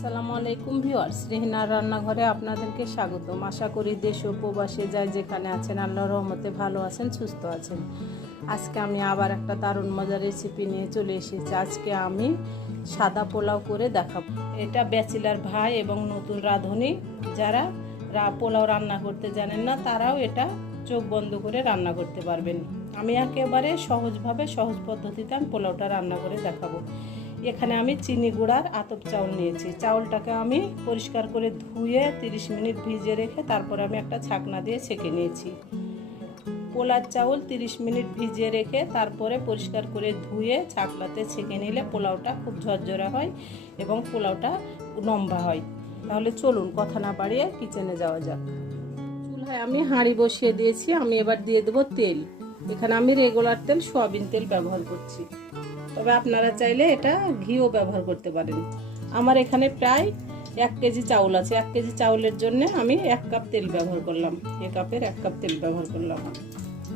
আসসালামু আলাইকুম ভিউয়ার্স, রেহেনার রান্নাঘরে আপনাদেরকে স্বাগতম। আশা করি দেশ ও প্রবাসে যাই যেখানে আছেন আল্লাহর রহমতে ভালো আছেন, সুস্থ আছেন। আজকে আমি আবার একটা দারুণ মজার রেসিপি নিয়ে চলে এসেছি। আজকে আমি সাদা পোলাও করে দেখাবো। এটা ব্যাচেলার ভাই এবং নতুন রাঁধুনি যারা পোলাও রান্না করতে জানেন না তারাও এটা চোখ বন্ধ করে রান্না করতে পারবেন। আমি একেবারে সহজভাবে সহজ পদ্ধতিতে আমি পোলাওটা রান্না করে দেখাবো। এখানে আমি চিনি গুঁড়ার আতপ চাউল নিয়েছি। চাউলটাকে আমি পরিষ্কার করে ধুয়ে 30 মিনিট ভিজিয়ে রেখে তারপরে আমি একটা ছাকনা দিয়ে ছেঁকে নিয়েছি। পোলার চাউল 30 মিনিট ভিজিয়ে রেখে তারপরে পরিষ্কার করে ধুয়ে ছাকলাতে ছেঁকে নিলে পোলাওটা খুব ঝরঝরা হয় এবং পোলাওটা লম্বা হয়। তাহলে চলুন কথা না বাড়িয়ে কিচেনে যাওয়া যাক। চুলায় আমি হাঁড়ি বসিয়ে দিয়েছি। আমি এবার দিয়ে দেবো তেল। এখানে আমি রেগুলার তেল সয়াবিন তেল ব্যবহার করছি, তবে আপনারা চাইলে এটা ঘিও ব্যবহার করতে পারেন। আমার এখানে প্রায় 1 কেজি চাউল আছে। 1 কেজি চাউলের জন্য আমি 1 কাপ তেল ব্যবহার করলাম। এই কাপের 1 কাপ তেল ব্যবহার করলাম।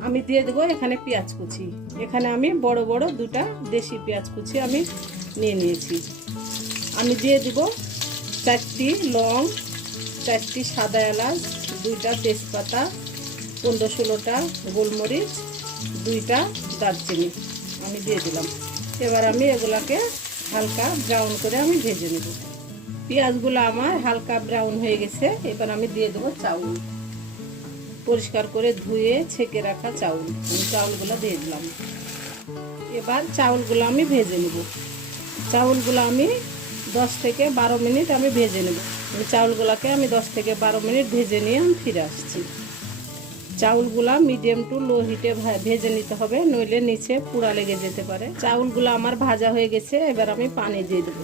আমি দিয়ে দেবো এখানে পেঁয়াজ কুচি। এখানে আমি বড় বড় 2টা দেশি পেঁয়াজ কুচি আমি নিয়ে নিয়েছি। আমি দিয়ে দেবো 4টি লং, 4টি সাদা এলাচ, 2টা তেজপাতা, 15-16টা গোলমরিচ, 2টা দারচিনি আমি দিয়ে দিলাম। এবার আমি এগুলাকে হালকা ব্রাউন করে আমি ভেজে নেব। পেঁয়াজগুলো আমার হালকা ব্রাউন হয়ে গেছে। এবার আমি দিয়ে দেবো চাউল, পরিষ্কার করে ধুয়ে ছেঁকে রাখা চাউল। আমি চাউলগুলো দিয়ে দিলাম। এবার চাউলগুলো আমি ভেজে নেব। চাউলগুলো আমি 10 থেকে 12 মিনিট আমি ভেজে নেব। চাউলগুলোকে আমি 10 থেকে 12 মিনিট ভেজে নিয়ে আমি ফিরে আসছি। চাউলগুলা মিডিয়াম টু লো হিটে ভেজে নিতে হবে, নইলে নিচে পুড়া লেগে যেতে পারে। চাউলগুলো আমার ভাজা হয়ে গেছে। এবার আমি পানি দিয়ে দেবো।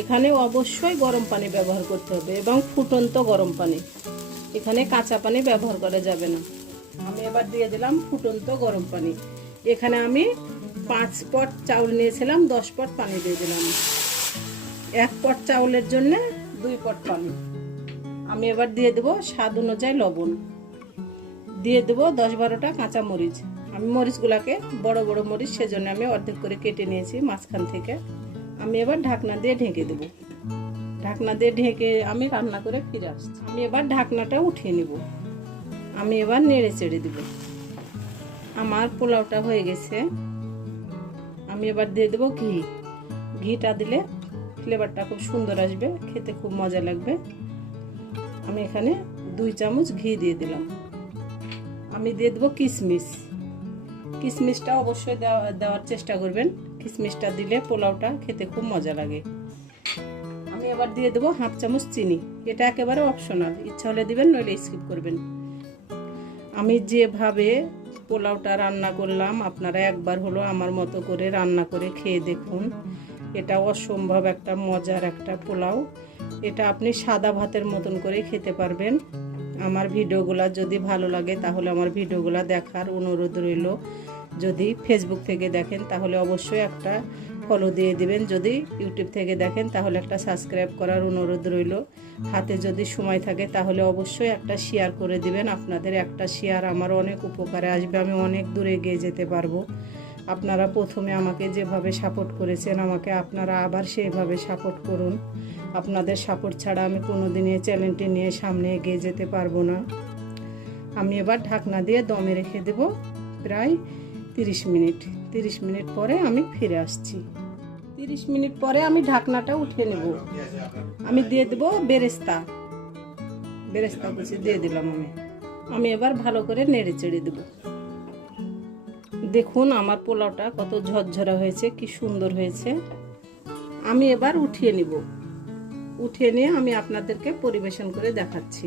এখানে অবশ্যই গরম পানি ব্যবহার করতে হবে এবং ফুটন্ত গরম পানি। এখানে কাঁচা পানি ব্যবহার করা যাবে না। আমি এবার দিয়ে দিলাম ফুটন্ত গরম পানি। এখানে আমি 5 পট চাউল নিয়েছিলাম, 10 পট পানি দিয়ে দিলাম। 1 পট চাউলের জন্য 2 পট পানি। আমি এবার দিয়ে দেবো স্বাদ অনুযায়ী লবণ, দিয়ে দেবো 10-12টা কাঁচা মরিচ। আমি মরিচগুলোকে বড় বড় মরিচ, সেজন্য আমি অর্ধেক করে কেটে নিয়েছি মাঝখান থেকে। আমি এবার ঢাকনা দিয়ে ঢেকে দেবো। ঢাকনা দিয়ে ঢেকে আমি রান্না করে ফিরে আসছি। আমি এবার ঢাকনাটা উঠিয়ে নেব। আমি এবার নেড়ে চেড়ে দেব। আমার পোলাওটা হয়ে গেছে। আমি এবার দিয়ে দেবো ঘি। ঘিটা দিলে ফ্লেভারটা খুব সুন্দর আসবে, খেতে খুব মজা লাগবে। আমি এখানে 2 চামচ ঘি দিয়ে দিলাম। আমি দিয়ে দেবো কিশমিশ। কিশমিশটা অবশ্যই দেওয়ার চেষ্টা করবেন। কিশমিশটা দিলে পোলাওটা খেতে খুব মজা লাগে। আমি এবার দিয়ে দেবো 1/2 চামচ চিনি। এটা একেবারে অপশনাল, ইচ্ছা হলে দিবেন, নইলে স্কিপ করবেন। আমি যেভাবে পোলাওটা রান্না করলাম আপনারা একবার হলো আমার মতো করে রান্না করে খেয়ে দেখুন। এটা অসম্ভব একটা মজার একটা পোলাও। এটা আপনি সাদা ভাতের মতন করে খেতে পারবেন। আমার ভিডিওগুলো যদি ভালো লাগে তাহলে আমার ভিডিওগুলো দেখার অনুরোধ রইল। যদি ফেসবুক থেকে দেখেন তাহলে অবশ্যই একটা ফলো দিয়ে দিবেন। যদি ইউটিউব থেকে দেখেন তাহলে একটা সাবস্ক্রাইব করার অনুরোধ রইল। হাতে যদি সময় থাকে তাহলে অবশ্যই একটা শেয়ার করে দিবেন। আপনাদের একটা শেয়ার আমার অনেক উপকারে আসবে, আমি অনেক দূরে এগিয়ে যেতে পারবো। আপনারা প্রথমে আমাকে যেভাবে সাপোর্ট করেছেন আমাকে আপনারা আবার সেইভাবে সাপোর্ট করুন। আপনাদের সাপোর্ট ছাড়া আমি কোনোদিনই চ্যানেলটি নিয়ে সামনে এগিয়ে যেতে পারবো না। আমি এবার ঢাকনা দিয়ে দমে রেখে দেব প্রায় 30 মিনিট। 30 মিনিট পরে আমি ফিরে আসছি। 30 মিনিট পরে আমি ঢাকনাটা উঠিয়ে নেব। আমি দিয়ে দেব বেরেস্তা। বেরেস্তা কুচি দিয়ে দিলাম। আমি এবার ভালো করে নেড়ে চেড়ে দেব। দেখুন আমার পোলাওটা কত ঝরঝরা হয়েছে, কি সুন্দর হয়েছে। আমি এবার উঠিয়ে নিব। উঠিয়ে নিয়ে আমি আপনাদেরকে পরিবেশন করে দেখাচ্ছি।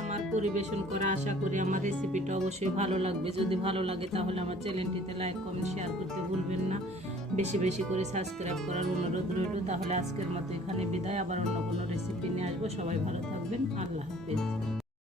আমার পরিবেশন করা, আশা করি আমার রেসিপিটা অবশ্যই ভালো লাগবে। যদি ভালো লাগে তাহলে আমার চ্যানেলটিতে লাইক, কমেন্ট, শেয়ার করতে ভুলবেন না। বেশি বেশি করে সাবস্ক্রাইব করার অনুরোধ রইল। তাহলে আজকের মতো এখানে বিদায়। আবার অন্য কোনো রেসিপি নিয়ে আসবো। সবাই ভালো থাকবেন। আল্লাহ হাফেজ।